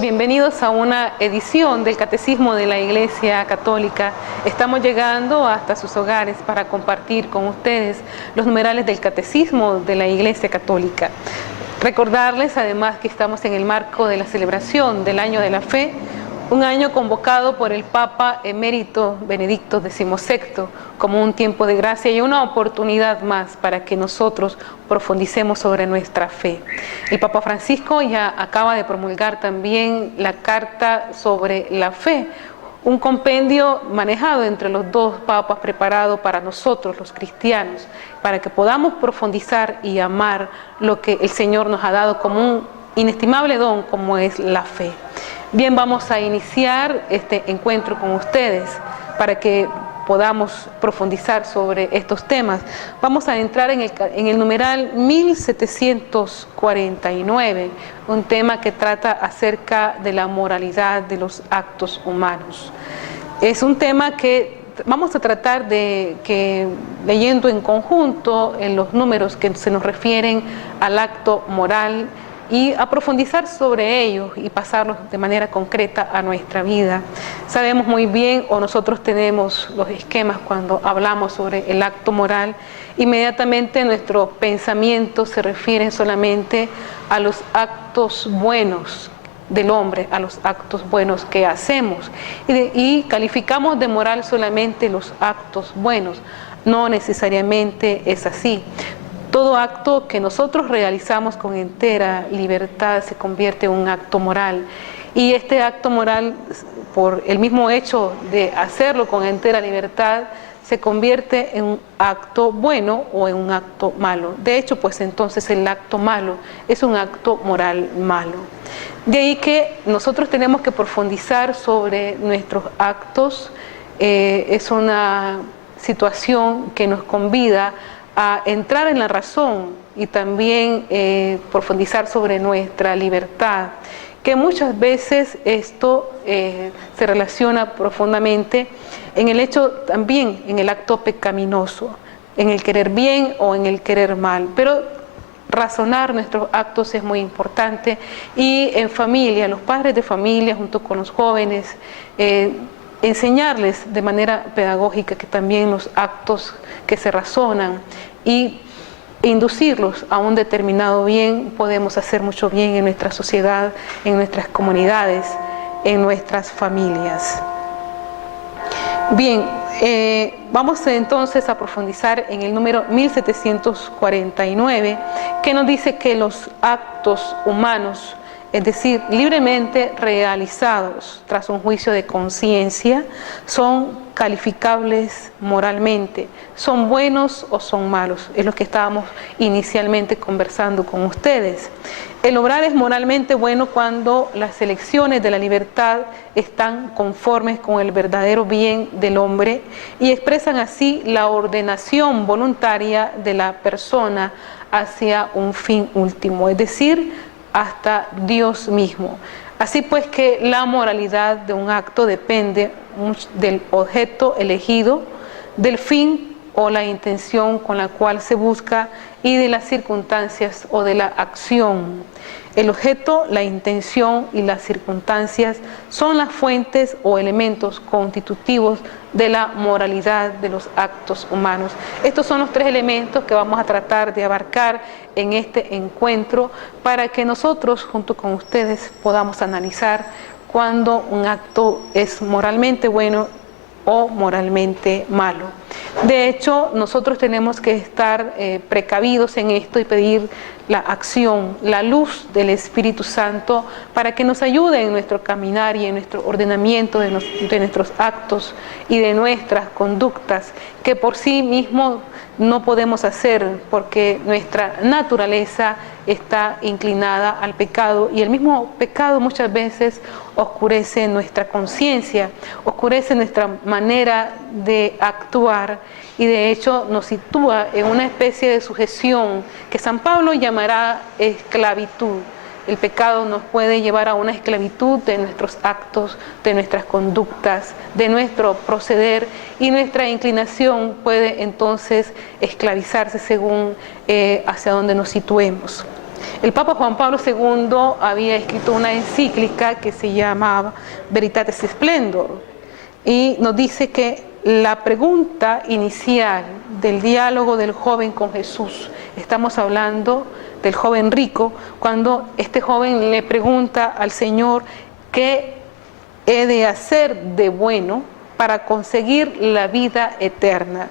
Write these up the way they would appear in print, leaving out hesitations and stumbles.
bienvenidos a una edición del Catecismo de la Iglesia Católica. Estamos llegando hasta sus hogares para compartir con ustedes los numerales del Catecismo de la Iglesia Católica. Recordarles además que estamos en el marco de la celebración del Año de la Fe, un año convocado por el Papa Emérito Benedicto XVI como un tiempo de gracia y una oportunidad más para que nosotros profundicemos sobre nuestra fe. El Papa Francisco ya acaba de promulgar también la Carta sobre la Fe, un compendio manejado entre los dos papas, preparado para nosotros los cristianos, para que podamos profundizar y amar lo que el Señor nos ha dado como un inestimable don, como es la fe. Bien, vamos a iniciar este encuentro con ustedes para que podamos profundizar sobre estos temas. Vamos a entrar en el numeral 1749, un tema que trata acerca de la moralidad de los actos humanos. Es un tema que vamos a tratar leyendo en conjunto en los números que se nos refieren al acto moral, y a profundizar sobre ellos y pasarlos de manera concreta a nuestra vida. Sabemos muy bien, o nosotros tenemos los esquemas cuando hablamos sobre el acto moral, inmediatamente nuestros pensamientos se refieren solamente a los actos buenos del hombre, a los actos buenos que hacemos, y calificamos de moral solamente los actos buenos. No necesariamente es así. Todo acto que nosotros realizamos con entera libertad se convierte en un acto moral. Y este acto moral, por el mismo hecho de hacerlo con entera libertad, se convierte en un acto bueno o en un acto malo. De hecho, pues entonces el acto malo es un acto moral malo. De ahí que nosotros tenemos que profundizar sobre nuestros actos. Es una situación que nos convida a entrar en la razón y también profundizar sobre nuestra libertad, que muchas veces esto se relaciona profundamente en el hecho también, en el acto pecaminoso, en el querer bien o en el querer mal. Pero razonar nuestros actos es muy importante, y en familia, los padres de familia junto con los jóvenes, enseñarles de manera pedagógica que también los actos que se razonan y inducirlos a un determinado bien, podemos hacer mucho bien en nuestra sociedad, en nuestras comunidades, en nuestras familias. Bien, vamos entonces a profundizar en el número 1749, que nos dice que los actos humanos, es decir, libremente realizados tras un juicio de conciencia, son calificables moralmente, son buenos o son malos. Es lo que estábamos inicialmente conversando con ustedes. El obrar es moralmente bueno cuando las elecciones de la libertad están conformes con el verdadero bien del hombre y expresan así la ordenación voluntaria de la persona hacia un fin último, es decir, hasta Dios mismo. Así pues que la moralidad de un acto depende del objeto elegido, del fin o la intención con la cual se busca y de las circunstancias o de la acción. El objeto, la intención y las circunstancias son las fuentes o elementos constitutivos de la moralidad de los actos humanos. Estos son los tres elementos que vamos a tratar de abarcar en este encuentro para que nosotros, junto con ustedes, podamos analizar cuando un acto es moralmente bueno o moralmente malo. De hecho, nosotros tenemos que estar precavidos en esto y pedir la acción, la luz del Espíritu Santo para que nos ayude en nuestro caminar y en nuestro ordenamiento de nuestros actos y de nuestras conductas, que por sí mismos no podemos hacer porque nuestra naturaleza está inclinada al pecado, y el mismo pecado muchas veces oscurece nuestra conciencia, oscurece nuestra manera de actuar, y de hecho nos sitúa en una especie de sujeción que San Pablo llamará esclavitud. El pecado nos puede llevar a una esclavitud de nuestros actos, de nuestras conductas, de nuestro proceder, y nuestra inclinación puede entonces esclavizarse según hacia donde nos situemos. El Papa Juan Pablo II había escrito una encíclica que se llamaba Veritatis Splendor y nos dice que la pregunta inicial del diálogo del joven con Jesús, estamos hablando del joven rico, cuando este joven le pregunta al Señor qué he de hacer de bueno para conseguir la vida eterna.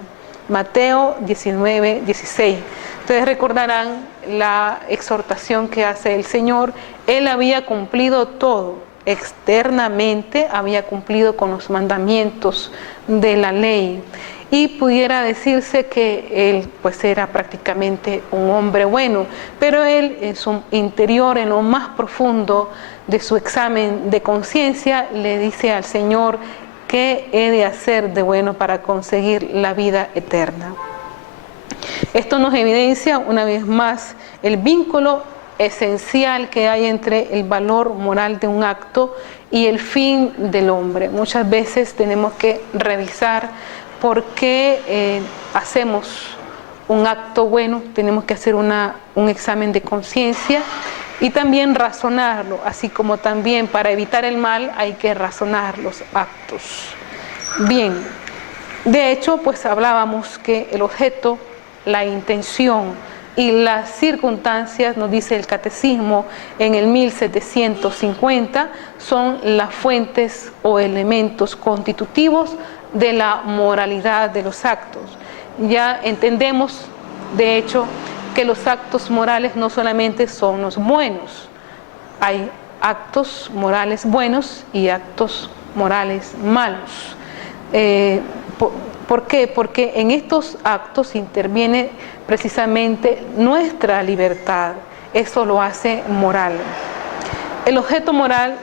Mateo 19, 16. Ustedes recordarán la exhortación que hace el Señor. Él había cumplido todo, externamente había cumplido con los mandamientos de la ley. Y pudiera decirse que él pues era prácticamente un hombre bueno, pero él en su interior, en lo más profundo de su examen de conciencia, le dice al Señor: ¿qué he de hacer de bueno para conseguir la vida eterna? Esto nos evidencia una vez más el vínculo esencial que hay entre el valor moral de un acto y el fin del hombre. Muchas veces tenemos que revisar por qué hacemos un acto bueno, tenemos que hacer un examen de conciencia y también razonarlo, así como también para evitar el mal hay que razonar los actos. Bien, de hecho, pues hablábamos que el objeto, la intención y las circunstancias, nos dice el Catecismo en el 1750, son las fuentes o elementos constitutivos de la moralidad de los actos. Ya entendemos, de hecho, que los actos morales no solamente son los buenos, hay actos morales buenos y actos morales malos. ¿Por qué? Porque en estos actos interviene precisamente nuestra libertad, eso lo hace moral. El objeto moral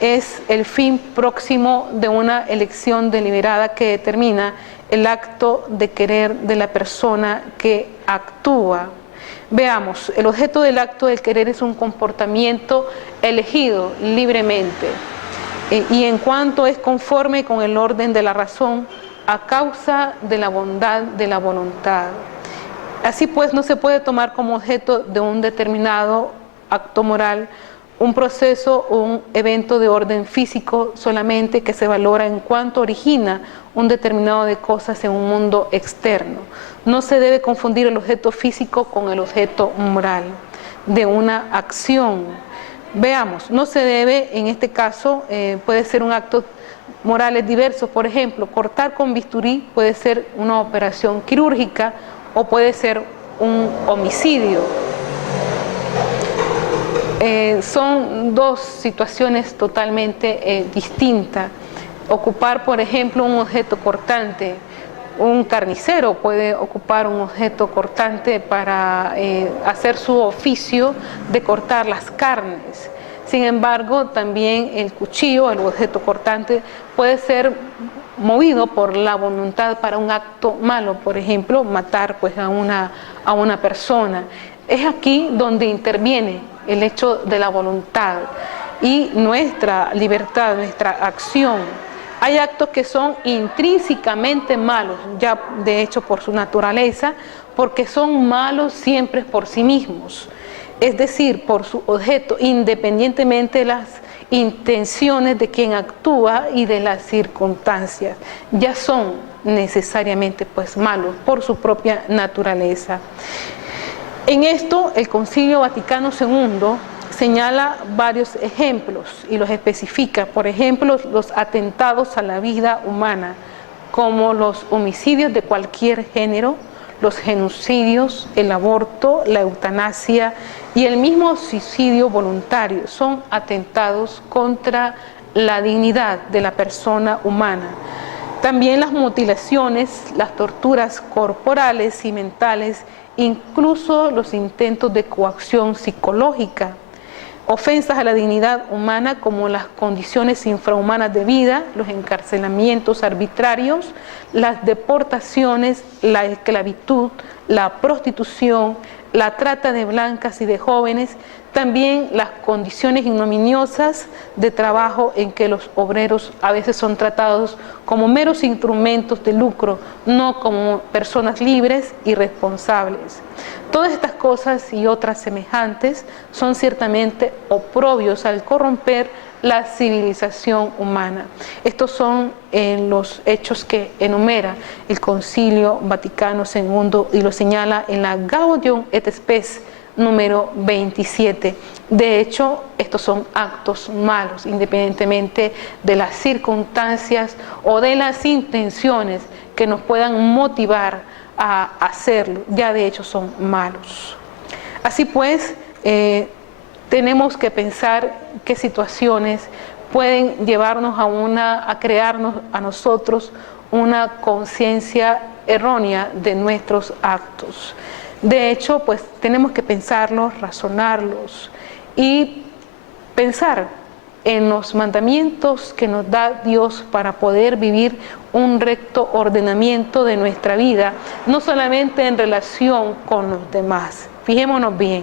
es el fin próximo de una elección deliberada que determina el acto de querer de la persona que actúa. Veamos, el objeto del acto del querer es un comportamiento elegido libremente y en cuanto es conforme con el orden de la razón a causa de la bondad de la voluntad. Así pues, no se puede tomar como objeto de un determinado acto moral un proceso o un evento de orden físico solamente que se valora en cuanto origina un determinado de cosas en un mundo externo. No se debe confundir el objeto físico con el objeto moral de una acción. Veamos, no se debe, en este caso, puede ser un acto morales diversos, por ejemplo, cortar con bisturí puede ser una operación quirúrgica o puede ser un homicidio. Son dos situaciones totalmente distintas. Ocupar, por ejemplo, un objeto cortante, un carnicero puede ocupar un objeto cortante para hacer su oficio de cortar las carnes. Sin embargo, también el cuchillo, el objeto cortante, puede ser movido por la voluntad para un acto malo, por ejemplo, matar pues, a una persona. Es aquí donde interviene el hecho de la voluntad y nuestra libertad, nuestra acción. Hay actos que son intrínsecamente malos, ya de hecho por su naturaleza, porque son malos siempre por sí mismos. Es decir, por su objeto, independientemente de las intenciones de quien actúa y de las circunstancias, ya son necesariamente pues malos por su propia naturaleza. En esto, el Concilio Vaticano II señala varios ejemplos y los especifica. Por ejemplo, los atentados a la vida humana, como los homicidios de cualquier género, los genocidios, el aborto, la eutanasia y el mismo suicidio voluntario son atentados contra la dignidad de la persona humana. También las mutilaciones, las torturas corporales y mentales, incluso los intentos de coacción psicológica, ofensas a la dignidad humana como las condiciones infrahumanas de vida, los encarcelamientos arbitrarios, las deportaciones, la esclavitud, la prostitución, la trata de blancas y de jóvenes, también las condiciones ignominiosas de trabajo en que los obreros a veces son tratados como meros instrumentos de lucro, no como personas libres y responsables. Todas estas cosas y otras semejantes son ciertamente oprobios al corromper la civilización humana. Estos son los hechos que enumera el Concilio Vaticano II y lo señala en la Gaudium et Spes número 27. De hecho, estos son actos malos, independientemente de las circunstancias o de las intenciones que nos puedan motivar a hacerlo. Ya de hecho son malos. Así pues, tenemos que pensar qué situaciones pueden llevarnos a crearnos a nosotros una conciencia errónea de nuestros actos. De hecho, pues tenemos que pensarlos, razonarlos y pensar en los mandamientos que nos da Dios para poder vivir un recto ordenamiento de nuestra vida, no solamente en relación con los demás. Fijémonos bien,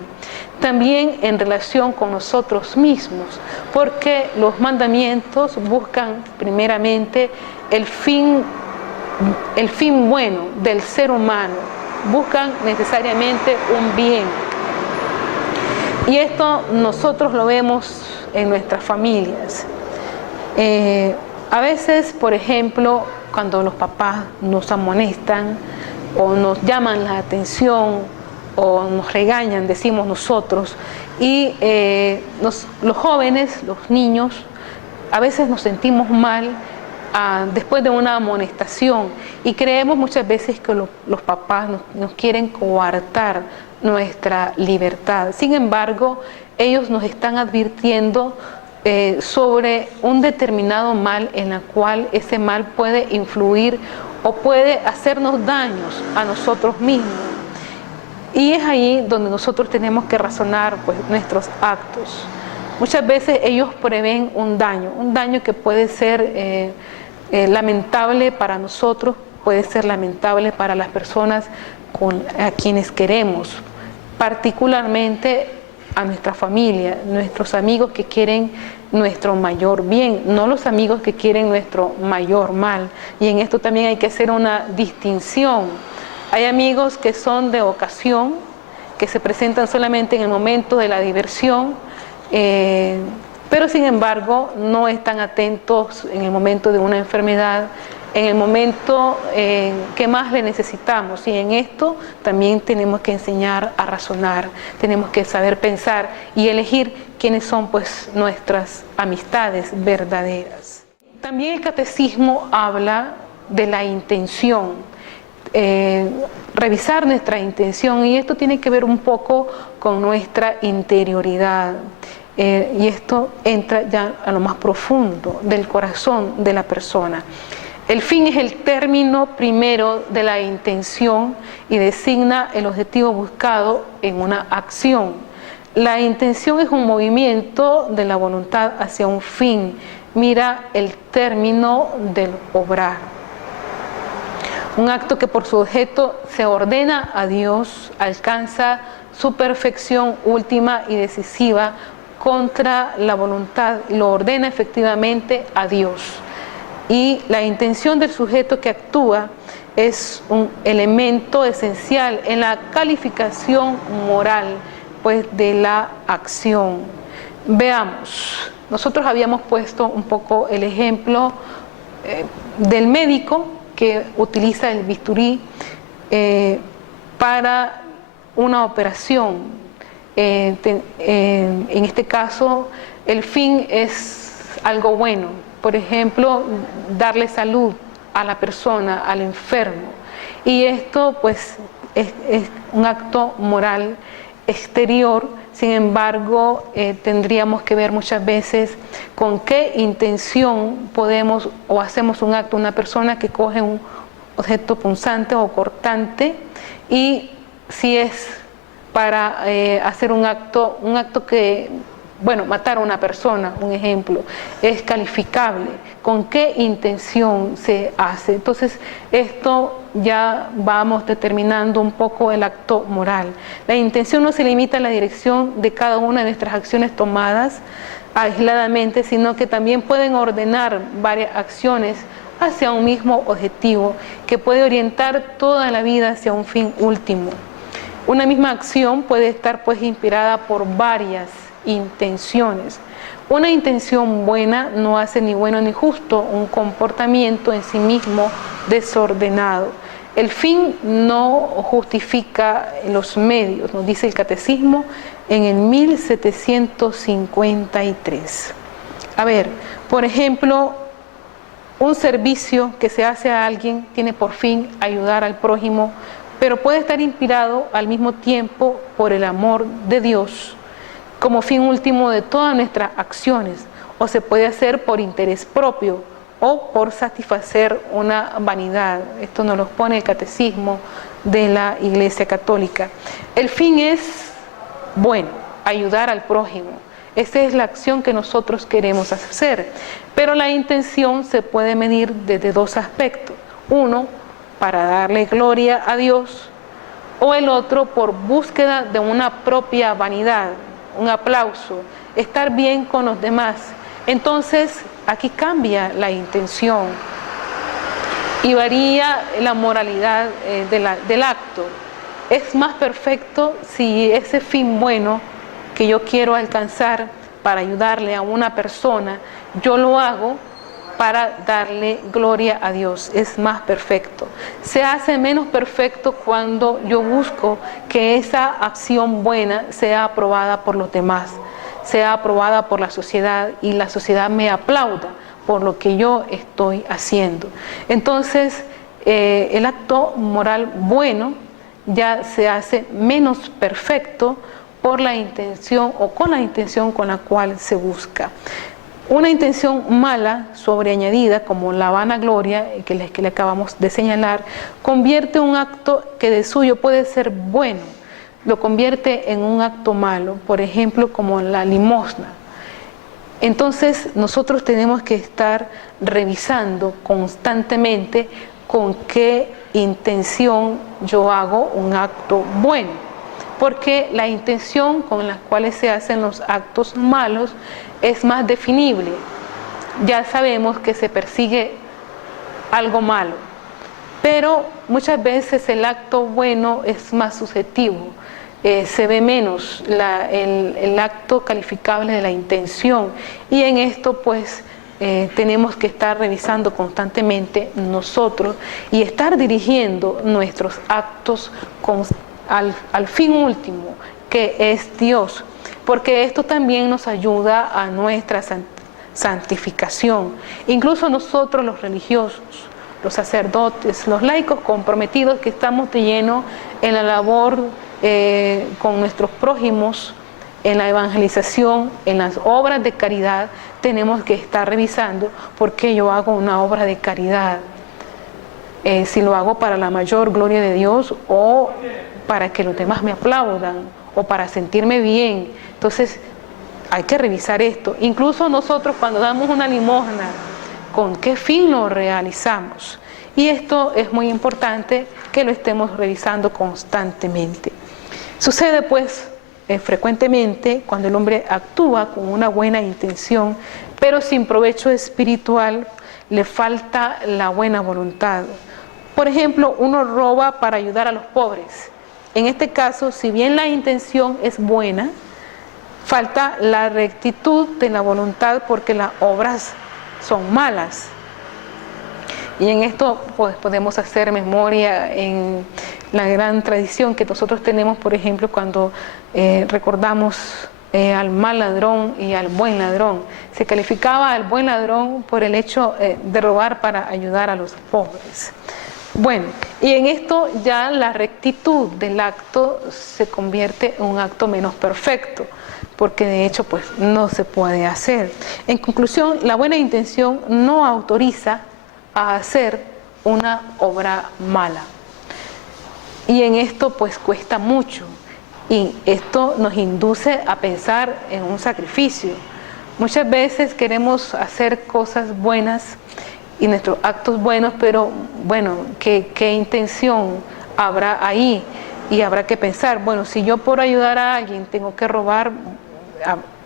también en relación con nosotros mismos, porque los mandamientos buscan primeramente el fin bueno del ser humano, buscan necesariamente un bien. Y esto nosotros lo vemos en nuestras familias. A veces, por ejemplo, cuando los papás nos amonestan o nos llaman la atención o nos regañan, decimos nosotros, y los jóvenes, los niños, a veces nos sentimos mal después de una amonestación y creemos muchas veces que los papás nos quieren coartar nuestra libertad. Sin embargo, ellos nos están advirtiendo sobre un determinado mal en el cual ese mal puede influir o puede hacernos daños a nosotros mismos. Y es ahí donde nosotros tenemos que razonar pues, nuestros actos. Muchas veces ellos prevén un daño que puede ser lamentable para nosotros, puede ser lamentable para las personas a quienes queremos, particularmente a nuestra familia, nuestros amigos que quieren nuestro mayor bien, no los amigos que quieren nuestro mayor mal. Y en esto también hay que hacer una distinción. Hay amigos que son de ocasión, que se presentan solamente en el momento de la diversión, pero sin embargo no están atentos en el momento de una enfermedad, en el momento que más le necesitamos. Y en esto también tenemos que enseñar a razonar, tenemos que saber pensar y elegir quiénes son pues nuestras amistades verdaderas. También el catecismo habla de la intención. Revisar nuestra intención, y esto tiene que ver un poco con nuestra interioridad, y esto entra ya a lo más profundo del corazón de la persona. El fin es el término primero de la intención y designa el objetivo buscado en una acción. La intención es un movimiento de la voluntad hacia un fin, mira el término del obrar. Un acto que por su objeto se ordena a Dios, alcanza su perfección última y decisiva contra la voluntad, lo ordena efectivamente a Dios. Y la intención del sujeto que actúa es un elemento esencial en la calificación moral pues, de la acción. Veamos, nosotros habíamos puesto un poco el ejemplo del médico que utiliza el bisturí para una operación. En este caso, el fin es algo bueno. Por ejemplo, darle salud a la persona, al enfermo. Y esto, pues, es un acto moral exterior. Sin embargo, tendríamos que ver muchas veces con qué intención podemos o hacemos un acto. Una persona que coge un objeto punzante o cortante, y si es para hacer un acto que bueno, matar a una persona, un ejemplo, es calificable. ¿Con qué intención se hace? Entonces, esto ya vamos determinando un poco el acto moral. La intención no se limita a la dirección de cada una de nuestras acciones tomadas aisladamente, sino que también pueden ordenar varias acciones hacia un mismo objetivo, que puede orientar toda la vida hacia un fin último. Una misma acción puede estar pues inspirada por varias intenciones. Una intención buena no hace ni bueno ni justo un comportamiento en sí mismo desordenado. El fin no justifica los medios, nos dice el Catecismo en el 1753. A ver, por ejemplo, un servicio que se hace a alguien tiene por fin ayudar al prójimo, pero puede estar inspirado al mismo tiempo por el amor de Dios como fin último de todas nuestras acciones, o se puede hacer por interés propio o por satisfacer una vanidad. Esto nos lo pone el Catecismo de la Iglesia Católica. El fin es bueno, ayudar al prójimo. Esa es la acción que nosotros queremos hacer, pero la intención se puede medir desde dos aspectos. Uno, para darle gloria a Dios, o el otro por búsqueda de una propia vanidad, un aplauso, estar bien con los demás. Entonces, aquí cambia la intención y varía la moralidad del acto. Es más perfecto si ese fin bueno que yo quiero alcanzar para ayudarle a una persona, yo lo hago para darle gloria a Dios. Es más perfecto. Se hace menos perfecto cuando yo busco que esa acción buena sea aprobada por los demás, sea aprobada por la sociedad y la sociedad me aplauda por lo que yo estoy haciendo. Entonces, el acto moral bueno ya se hace menos perfecto por la intención o con la intención con la cual se busca. Una intención mala, sobreañadida, como la vanagloria, que le acabamos de señalar, convierte un acto que de suyo puede ser bueno, lo convierte en un acto malo, por ejemplo, como la limosna. Entonces, nosotros tenemos que estar revisando constantemente con qué intención yo hago un acto bueno, porque la intención con la cual se hacen los actos malos es más definible. Ya sabemos que se persigue algo malo, pero muchas veces el acto bueno es más subjetivo, se ve menos el acto calificable de la intención, y en esto pues tenemos que estar revisando constantemente nosotros y estar dirigiendo nuestros actos al fin último, que es Dios, porque esto también nos ayuda a nuestra santificación. Incluso nosotros los religiosos, los sacerdotes, los laicos comprometidos que estamos de lleno en la labor con nuestros prójimos, en la evangelización, en las obras de caridad, tenemos que estar revisando por qué yo hago una obra de caridad. Si lo hago para la mayor gloria de Dios o para que los demás me aplaudan o para sentirme bien. Entonces hay que revisar esto. Incluso nosotros cuando damos una limosna, ¿con qué fin lo realizamos? Y esto es muy importante que lo estemos revisando constantemente. Sucede pues frecuentemente cuando el hombre actúa con una buena intención, pero sin provecho espiritual, le falta la buena voluntad. Por ejemplo, uno roba para ayudar a los pobres. En este caso, si bien la intención es buena, falta la rectitud de la voluntad porque las obras son malas. Y en esto pues, podemos hacer memoria en la gran tradición que nosotros tenemos, por ejemplo, cuando recordamos al mal ladrón y al buen ladrón. Se calificaba al buen ladrón por el hecho de robar para ayudar a los pobres. Bueno, y en esto ya la rectitud del acto se convierte en un acto menos perfecto, porque de hecho pues no se puede hacer. En conclusión, la buena intención no autoriza a hacer una obra mala. Y en esto pues cuesta mucho. y esto nos induce a pensar en un sacrificio. Muchas veces queremos hacer cosas buenas y nuestros actos buenos, pero bueno, ¿qué intención habrá ahí? Y habrá que pensar, bueno, si yo por ayudar a alguien tengo que robar,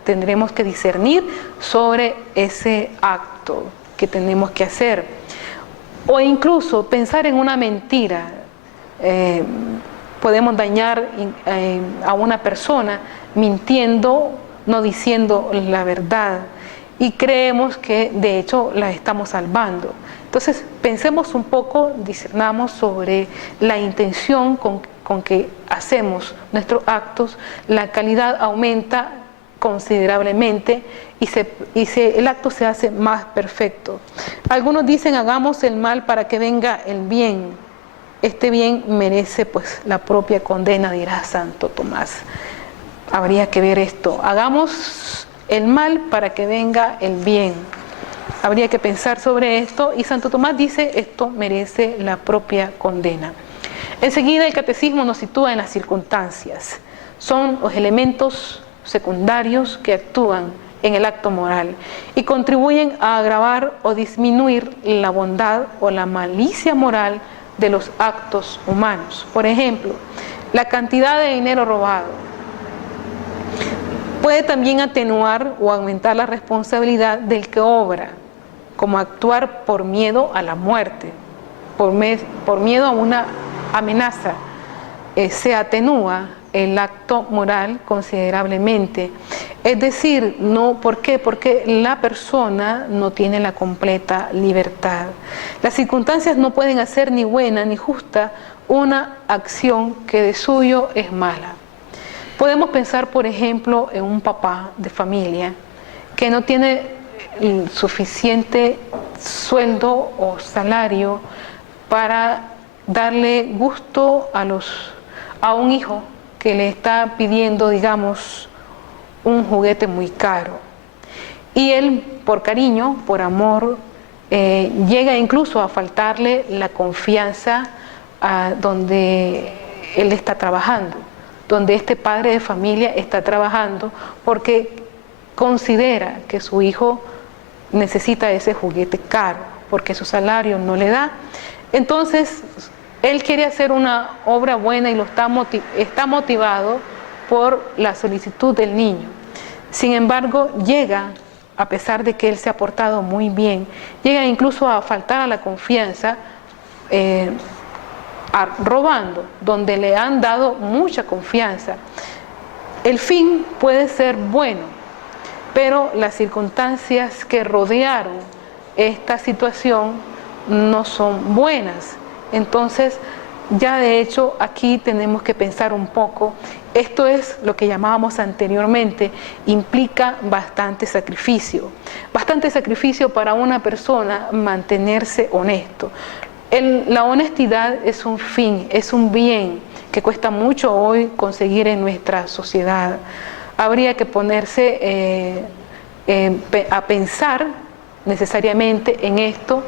tendremos que discernir sobre ese acto que tenemos que hacer. O incluso pensar en una mentira. Podemos dañar a una persona mintiendo, no diciendo la verdad, y creemos que de hecho la estamos salvando. Entonces pensemos un poco, discernamos sobre la intención con que hacemos nuestros actos. La calidad aumenta considerablemente y el acto se hace más perfecto. Algunos dicen, hagamos el mal para que venga el bien. Este bien merece pues la propia condena, dirá Santo Tomás. Habría que ver esto. Hagamos el mal para que venga el bien. Habría que pensar sobre esto, y Santo Tomás dice, esto merece la propia condena. Enseguida el catecismo nos sitúa en las circunstancias. Son los elementos secundarios que actúan en el acto moral y contribuyen a agravar o disminuir la bondad o la malicia moral de los actos humanos. Por ejemplo, la cantidad de dinero robado puede también atenuar o aumentar la responsabilidad del que obra, como actuar por miedo a la muerte, por miedo a una amenaza. Se atenúa el acto moral considerablemente. Es decir, no, ¿por qué? Porque la persona no tiene la completa libertad. Las circunstancias no pueden hacer ni buena ni justa una acción que de suyo es mala. Podemos pensar, por ejemplo, en un papá de familia que no tiene el suficiente sueldo o salario para darle gusto a un hijo que le está pidiendo, digamos, un juguete muy caro. Y él, por cariño, por amor, llega incluso a faltarle la confianza donde él está trabajando, donde este padre de familia está trabajando, porque considera que su hijo necesita ese juguete caro, porque su salario no le da. Entonces, él quiere hacer una obra buena y está motivado por la solicitud del niño. Sin embargo, llega, a pesar de que él se ha portado muy bien, llega incluso a faltar a la confianza, robando, donde le han dado mucha confianza. El fin puede ser bueno, pero las circunstancias que rodearon esta situación no son buenas. Entonces, ya de hecho, aquí tenemos que pensar un poco. Esto es lo que llamábamos anteriormente, implica bastante sacrificio para una persona mantenerse honesto. La honestidad es un fin, es un bien que cuesta mucho hoy conseguir en nuestra sociedad. Habría que ponerse a pensar necesariamente en esto,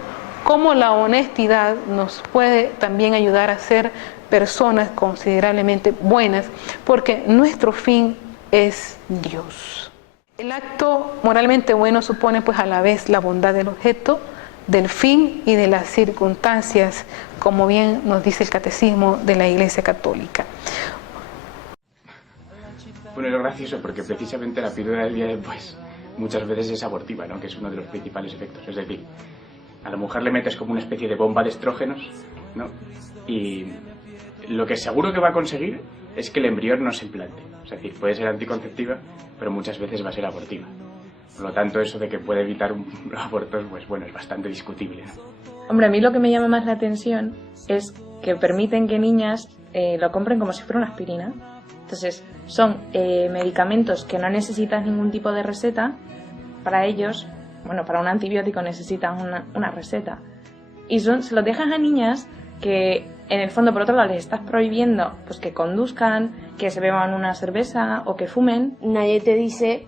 cómo la honestidad nos puede también ayudar a ser personas considerablemente buenas, porque nuestro fin es Dios. El acto moralmente bueno supone pues a la vez la bondad del objeto, del fin y de las circunstancias, como bien nos dice el Catecismo de la Iglesia Católica. Bueno, es gracioso porque precisamente la píldora del día después muchas veces es abortiva, ¿no? Que es uno de los principales efectos. Es decir, a la mujer le metes como una especie de bomba de estrógenos, ¿no? Y lo que seguro que va a conseguir es que el embrión no se implante. Es decir, puede ser anticonceptiva, pero muchas veces va a ser abortiva. Por lo tanto, eso de que puede evitar los abortos, pues bueno, es bastante discutible, ¿no? Hombre, a mí lo que me llama más la atención es que permiten que niñas lo compren como si fuera una aspirina. Entonces, son medicamentos que no necesitan ningún tipo de receta. Para ellos, bueno, para un antibiótico necesitan una receta. Y se los dejas a niñas que, en el fondo, por otro lado, les estás prohibiendo pues que conduzcan, que se beban una cerveza o que fumen. Nadie te dice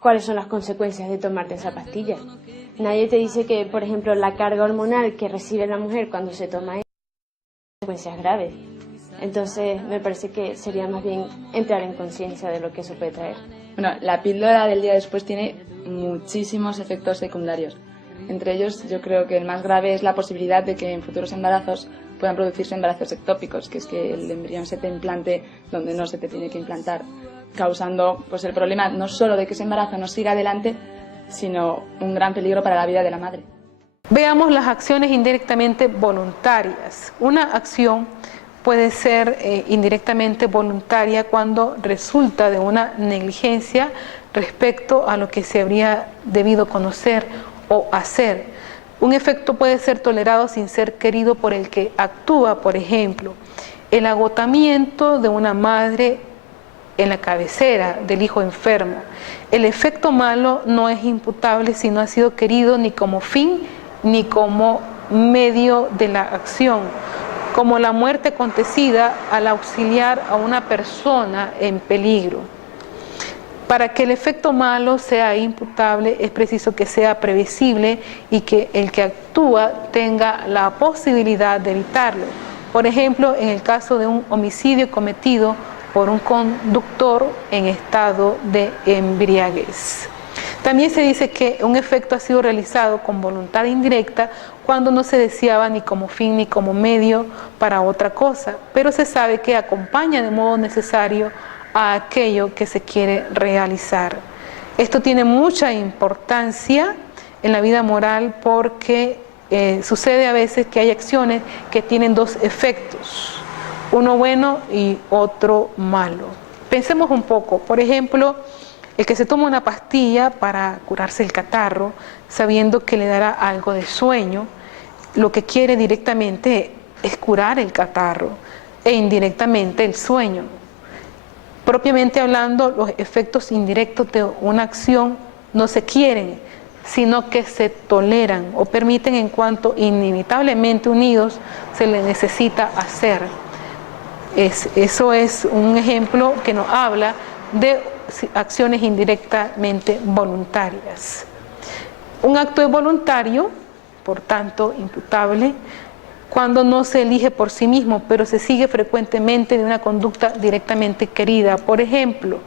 cuáles son las consecuencias de tomarte esa pastilla. Nadie te dice que, por ejemplo, la carga hormonal que recibe la mujer cuando se toma es consecuencias graves. Entonces me parece que sería más bien entrar en conciencia de lo que eso puede traer. Bueno, la píldora del día después tiene muchísimos efectos secundarios. Entre ellos, yo creo que el más grave es la posibilidad de que en futuros embarazos puedan producirse embarazos ectópicos, que es que el embrión se te implante donde no se te tiene que implantar, causando pues el problema no solo de que ese embarazo no siga adelante, sino un gran peligro para la vida de la madre. Veamos las acciones indirectamente voluntarias. Una acción puede ser indirectamente voluntaria cuando resulta de una negligencia respecto a lo que se habría debido conocer o hacer. Un efecto puede ser tolerado sin ser querido por el que actúa, por ejemplo, el agotamiento de una madre en la cabecera del hijo enfermo. El efecto malo no es imputable si no ha sido querido ni como fin ni como medio de la acción, como la muerte acontecida al auxiliar a una persona en peligro. Para que el efecto malo sea imputable es preciso que sea previsible y que el que actúa tenga la posibilidad de evitarlo. Por ejemplo, en el caso de un homicidio cometido por un conductor en estado de embriaguez. También se dice que un efecto ha sido realizado con voluntad indirecta cuando no se deseaba ni como fin ni como medio para otra cosa, pero se sabe que acompaña de modo necesario a aquello que se quiere realizar. Esto tiene mucha importancia en la vida moral porque sucede a veces que hay acciones que tienen dos efectos, uno bueno y otro malo. Pensemos un poco, por ejemplo, el que se toma una pastilla para curarse el catarro, sabiendo que le dará algo de sueño, lo que quiere directamente es curar el catarro e indirectamente el sueño. Propiamente hablando, los efectos indirectos de una acción no se quieren, sino que se toleran o permiten en cuanto inevitablemente unidos se les necesita hacer. Eso es un ejemplo que nos habla de acciones indirectamente voluntarias. Un acto es voluntario, por tanto imputable, cuando no se elige por sí mismo, pero se sigue frecuentemente de una conducta directamente querida. Por ejemplo,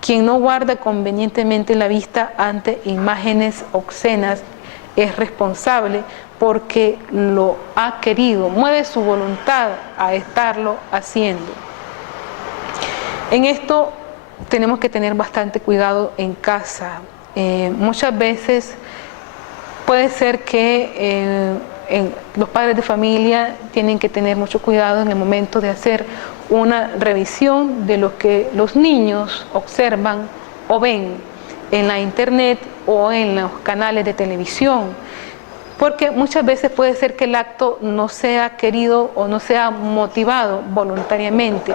quien no guarda convenientemente la vista ante imágenes obscenas es responsable porque lo ha querido, mueve su voluntad a estarlo haciendo. En esto tenemos que tener bastante cuidado en casa. Muchas veces puede ser que los padres de familia tienen que tener mucho cuidado en el momento de hacer una revisión de lo que los niños observan o ven en la internet o en los canales de televisión, porque muchas veces puede ser que el acto no sea querido o no sea motivado voluntariamente.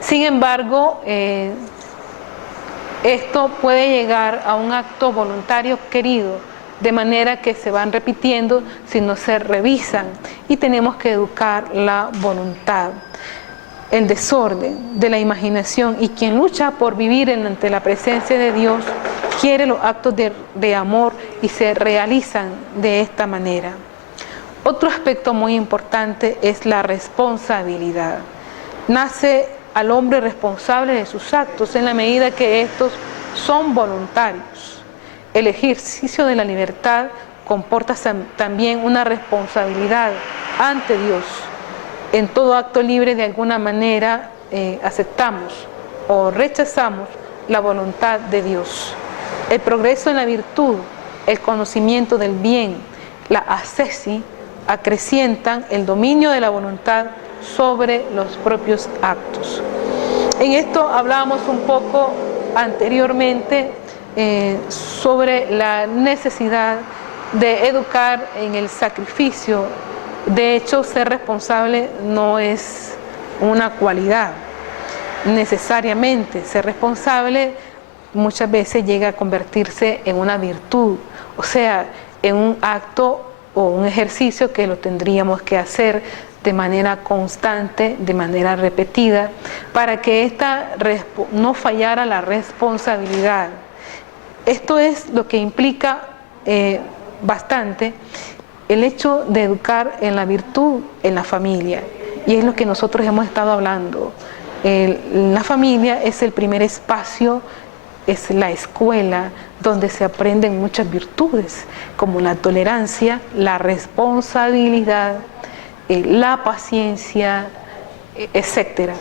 Sin embargo, esto puede llegar a un acto voluntario querido, de manera que se van repitiendo si no se revisan, y tenemos que educar la voluntad. El desorden de la imaginación, y quien lucha por vivir ante la presencia de Dios quiere los actos de amor y se realizan de esta manera. Otro aspecto muy importante es la responsabilidad. Nace al hombre responsable de sus actos en la medida que estos son voluntarios. El ejercicio de la libertad comporta también una responsabilidad ante Dios. En todo acto libre, de alguna manera, aceptamos o rechazamos la voluntad de Dios. El progreso en la virtud, el conocimiento del bien, la ascesis, acrecientan el dominio de la voluntad sobre los propios actos. En esto hablábamos un poco anteriormente sobre la necesidad de educar en el sacrificio. De hecho, ser responsable no es una cualidad necesariamente. Ser responsable muchas veces llega a convertirse en una virtud, o sea, en un acto o un ejercicio que lo tendríamos que hacer de manera constante, de manera repetida, para que esta no fallara la responsabilidad. Esto es lo que implica bastante el hecho de educar en la virtud en la familia. y es lo que nosotros hemos estado hablando. La familia es el primer espacio, es la escuela donde se aprenden muchas virtudes, como la tolerancia, la responsabilidad, la paciencia, etc.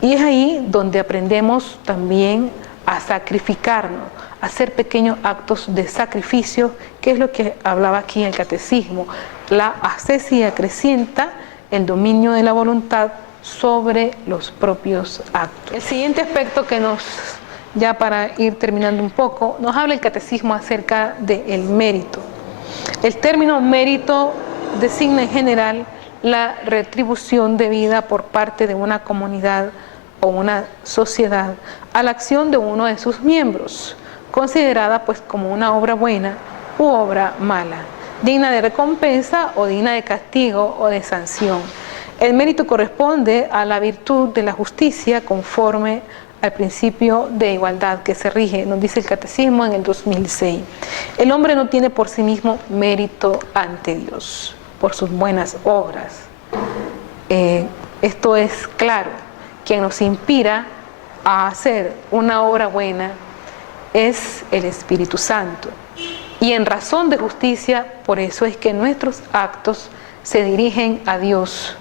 Y es ahí donde aprendemos también a sacrificarnos, a hacer pequeños actos de sacrificio, que es lo que hablaba aquí en el catecismo. La ascesia acrecienta el dominio de la voluntad sobre los propios actos. El siguiente aspecto que ya para ir terminando un poco, nos habla el catecismo acerca del mérito. El término mérito designa en general la retribución debida por parte de una comunidad o una sociedad a la acción de uno de sus miembros, considerada pues como una obra buena u obra mala, digna de recompensa o digna de castigo o de sanción. El mérito corresponde a la virtud de la justicia conforme al principio de igualdad que se rige, nos dice el catecismo en el 2006. El hombre no tiene por sí mismo mérito ante Dios por sus buenas obras. Esto es claro. Quien nos inspira a hacer una obra buena es el Espíritu Santo. Y en razón de justicia, por eso es que nuestros actos se dirigen a Dios,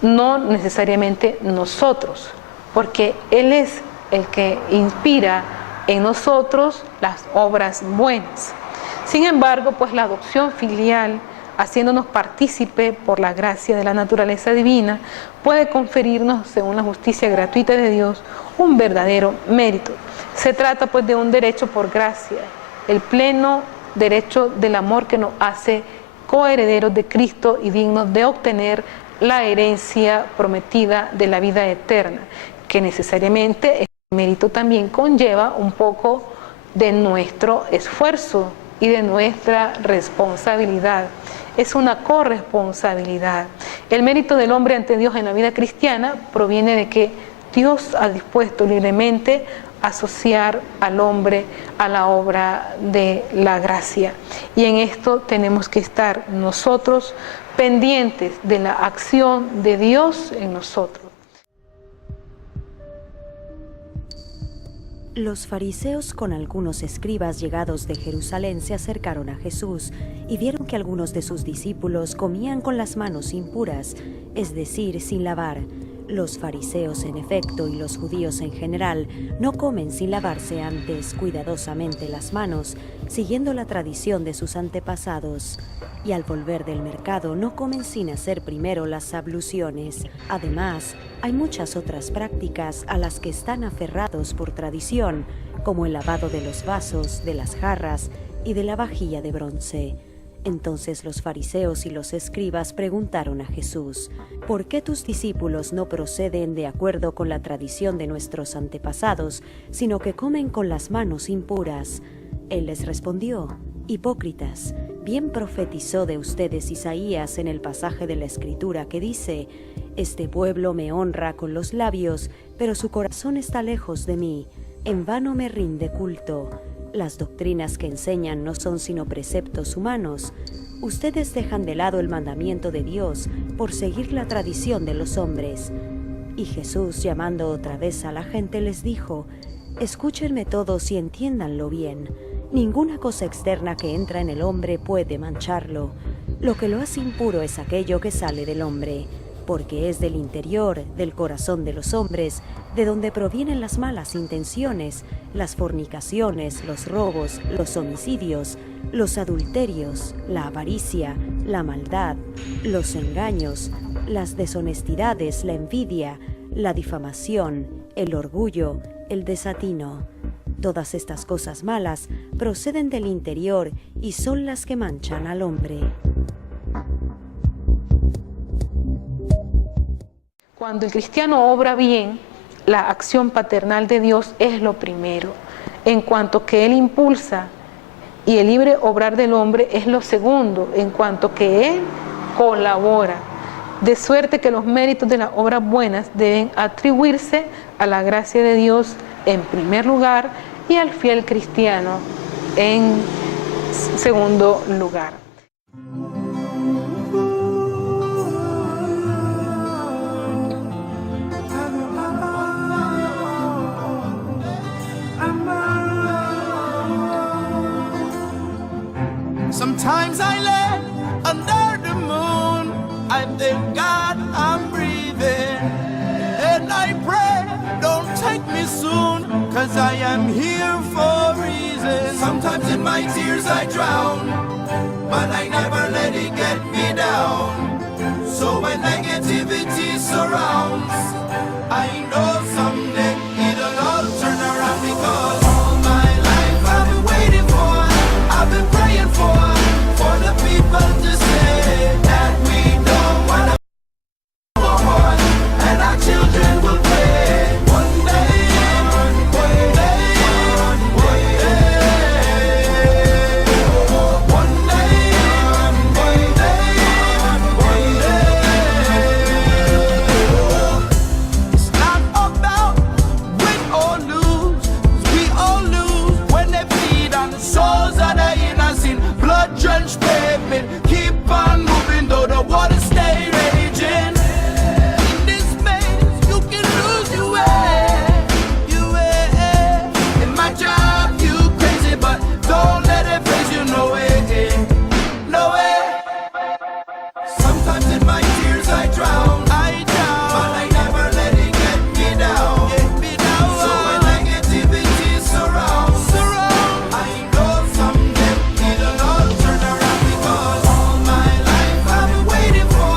no necesariamente nosotros, porque Él es el que inspira en nosotros las obras buenas. Sin embargo, pues la adopción filial, haciéndonos partícipe por la gracia de la naturaleza divina, puede conferirnos, según la justicia gratuita de Dios, un verdadero mérito. Se trata pues de un derecho por gracia, el pleno derecho del amor que nos hace coherederos de Cristo y dignos de obtener la herencia prometida de la vida eterna, que necesariamente el mérito también conlleva un poco de nuestro esfuerzo y de nuestra responsabilidad. Es una corresponsabilidad. El mérito del hombre ante Dios en la vida cristiana proviene de que Dios ha dispuesto libremente asociar al hombre a la obra de la gracia. Y en esto tenemos que estar nosotros pendientes de la acción de Dios en nosotros. Los fariseos con algunos escribas llegados de Jerusalén se acercaron a Jesús y vieron que algunos de sus discípulos comían con las manos impuras, es decir, sin lavar. Los fariseos, en efecto, y los judíos en general, no comen sin lavarse antes cuidadosamente las manos, siguiendo la tradición de sus antepasados. Y al volver del mercado no comen sin hacer primero las abluciones. Además, hay muchas otras prácticas a las que están aferrados por tradición, como el lavado de los vasos, de las jarras y de la vajilla de bronce. Entonces los fariseos y los escribas preguntaron a Jesús: ¿por qué tus discípulos no proceden de acuerdo con la tradición de nuestros antepasados, sino que comen con las manos impuras? Él les respondió: hipócritas, bien profetizó de ustedes Isaías en el pasaje de la Escritura que dice: este pueblo me honra con los labios, pero su corazón está lejos de mí, en vano me rinde culto. Las doctrinas que enseñan no son sino preceptos humanos. Ustedes dejan de lado el mandamiento de Dios por seguir la tradición de los hombres. Y Jesús, llamando otra vez a la gente, les dijo: escúchenme todos y entiéndanlo bien. Ninguna cosa externa que entra en el hombre puede mancharlo. Lo que lo hace impuro es aquello que sale del hombre, porque es del interior, del corazón de los hombres, de donde provienen las malas intenciones, las fornicaciones, los robos, los homicidios, los adulterios, la avaricia, la maldad, los engaños, las deshonestidades, la envidia, la difamación, el orgullo, el desatino. Todas estas cosas malas proceden del interior y son las que manchan al hombre. Cuando el cristiano obra bien, la acción paternal de Dios es lo primero, en cuanto que Él impulsa, y el libre obrar del hombre es lo segundo, en cuanto que Él colabora. De suerte que los méritos de las obras buenas deben atribuirse a la gracia de Dios en primer lugar y al fiel cristiano en segundo lugar. Sometimes I lay under the moon, I thank God I'm breathing, and I pray, don't take me soon, cause I am here for a reason. Sometimes in my tears I drown, but I never let it get me down. So when negativity surrounds, I know someday it'll all turn around, because all my life I've been waiting for, I've been praying for the people to say that we don't wanna go on, and our children will pray one day, one day, one day, one day. It's not about win or lose, 'cause we all lose when they feed on the souls of the innocent. Blood-drenched pavement, keep on moving though the water stay raging. In this maze, you can lose your way, In my job, you crazy, but don't let it phase you, no way, no way. Sometimes in my tears I drown, but I never let it get me down. So when negativity surrounds, I know someday it'll all turn around, because all my life I've been waiting for,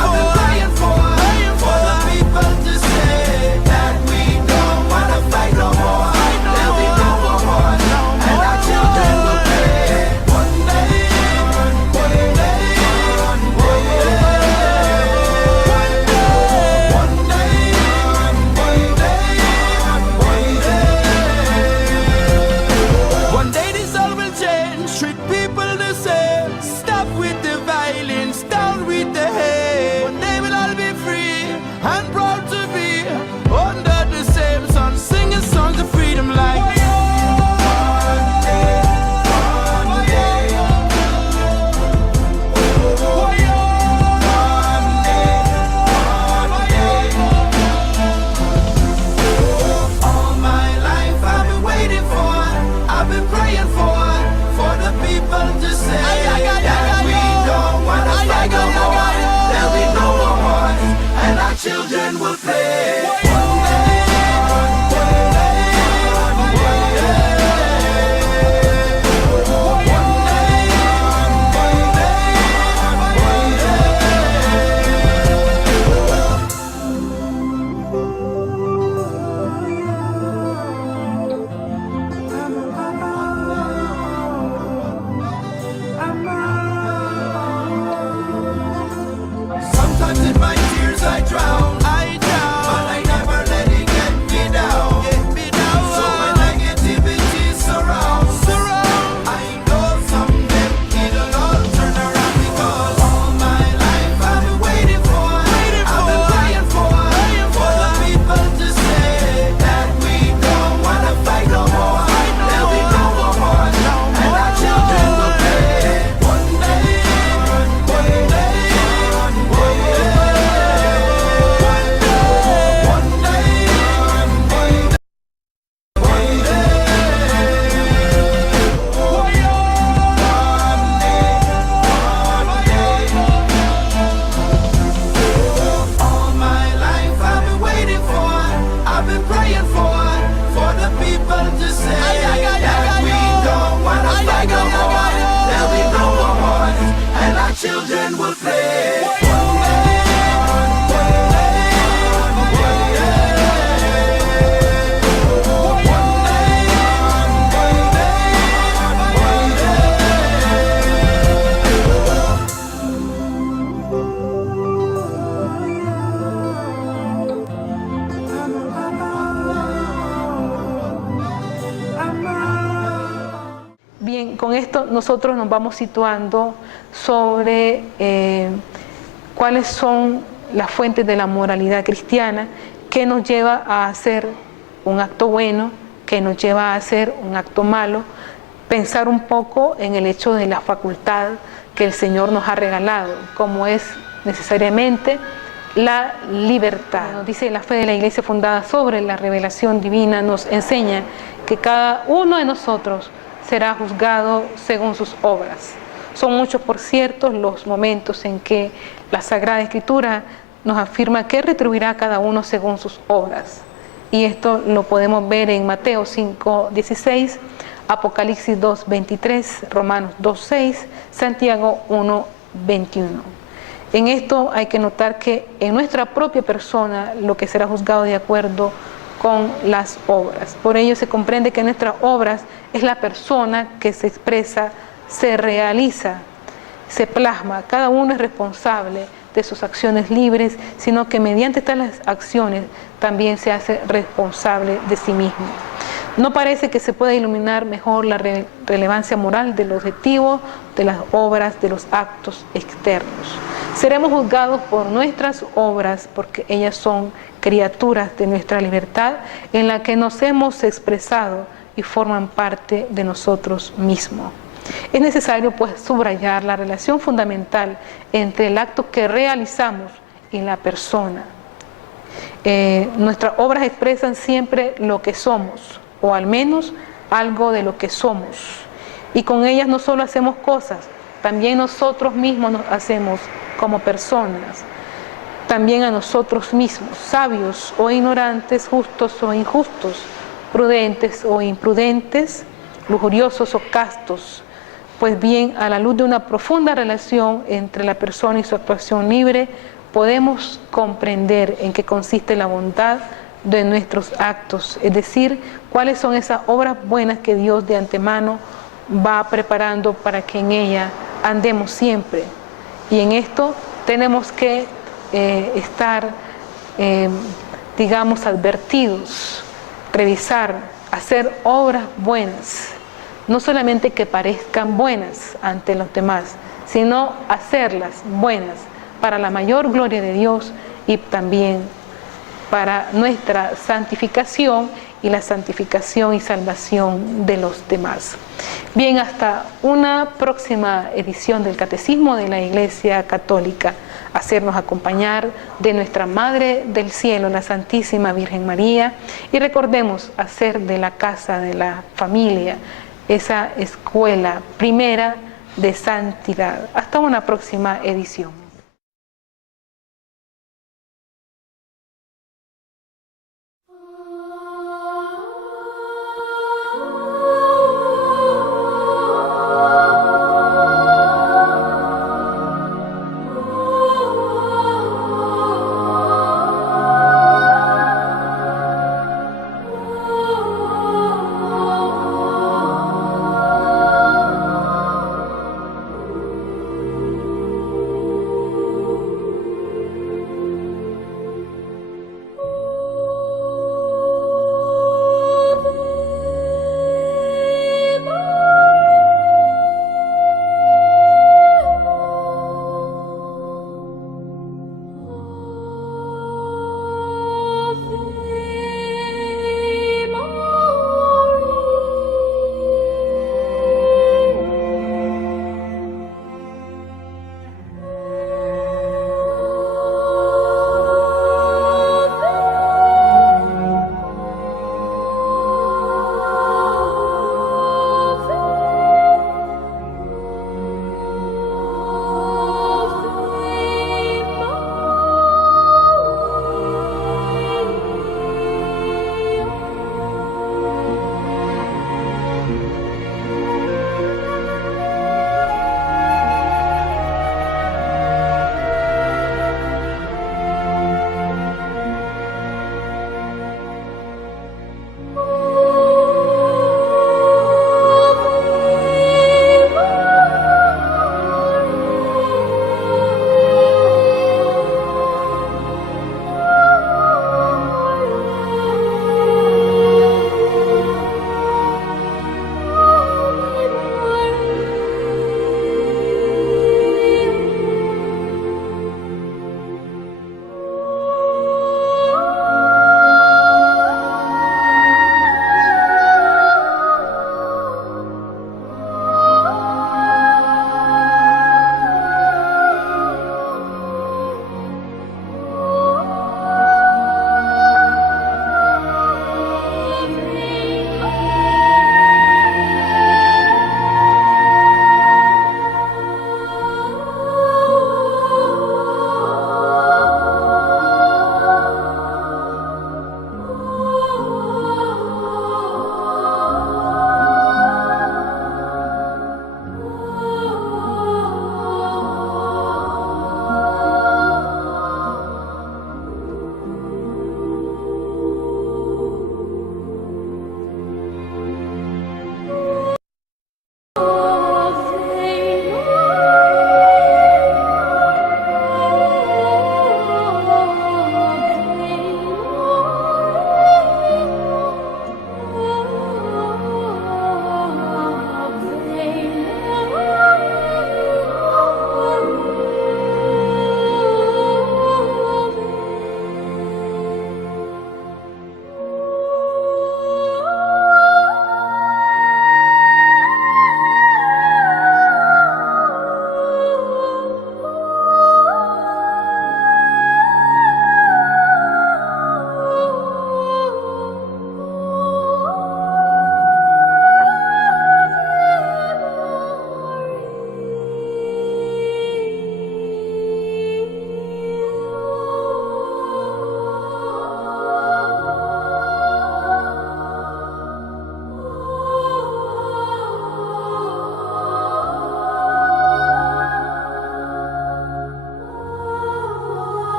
I've been praying for the people to say that we don't wanna fight no more. There'll be no more, and our children will pay one day, one day, one day this all will change, treat people the same, stop with the violence, down with the hate. One day we'll all be free and proud to be under the same sun, singing songs of freedom like one day, one day, all my life I've been waiting for, I've been praying for the people to say that we don't wanna fight no more. There'll be no more wars, and our children will play. One day, one day, one Sometimes in my tears I drown, but I never let it get me down. So when negativity surrounds, I know someday it'll all turn around, because all my life I've been waiting for, I've been praying for the people to say that we don't wanna fight no more. There'll be no more wars, and our children will pay one day, one day, one all my life I've been waiting for, I've been praying for the people to say that we don't wanna fight no more. There'll be no more wars, and our children will play. Bien, con esto nosotros nos vamos situando sobre cuáles son las fuentes de la moralidad cristiana, qué nos lleva a hacer un acto bueno, qué nos lleva a hacer un acto malo, pensar un poco en el hecho de la facultad que el Señor nos ha regalado, como es necesariamente la libertad. Nos dice la fe de la Iglesia fundada sobre la revelación divina, nos enseña que cada uno de nosotros será juzgado según sus obras. Son muchos, por cierto, los momentos en que la Sagrada Escritura nos afirma que retribuirá a cada uno según sus obras. Y esto lo podemos ver en Mateo 5:16, Apocalipsis 2:23, Romanos 2:6, Santiago 1:21. En esto hay que notar que en nuestra propia persona lo que será juzgado de acuerdo con las obras. Por ello se comprende que nuestras obras es la persona que se expresa, se realiza, se plasma. Cada uno es responsable de sus acciones libres, sino que mediante tales acciones también se hace responsable de sí mismo. No parece que se pueda iluminar mejor la relevancia moral del objetivo, de las obras, de los actos externos. Seremos juzgados por nuestras obras porque ellas son criaturas de nuestra libertad en la que nos hemos expresado y forman parte de nosotros mismos. Es necesario pues subrayar la relación fundamental entre el acto que realizamos y la persona. Nuestras obras expresan siempre lo que somos, o al menos algo de lo que somos. Y con ellas no solo hacemos cosas, también nosotros mismos nos hacemos como personas. También a nosotros mismos, sabios o ignorantes, justos o injustos, prudentes o imprudentes, lujuriosos o castos. Pues bien, a la luz de una profunda relación entre la persona y su actuación libre, podemos comprender en qué consiste la bondad de nuestros actos, es decir, cuáles son esas obras buenas que Dios de antemano va preparando para que en ella andemos siempre. Y en esto tenemos que estar, digamos, advertidos, revisar, hacer obras buenas, no solamente que parezcan buenas ante los demás, sino hacerlas buenas para la mayor gloria de Dios y también para nuestra santificación y la santificación y salvación de los demás. Bien, hasta una próxima edición del Catecismo de la Iglesia Católica. Hacernos acompañar de nuestra Madre del Cielo, la Santísima Virgen María, y recordemos hacer de la casa de la familia esa escuela primera de santidad. Hasta una próxima edición.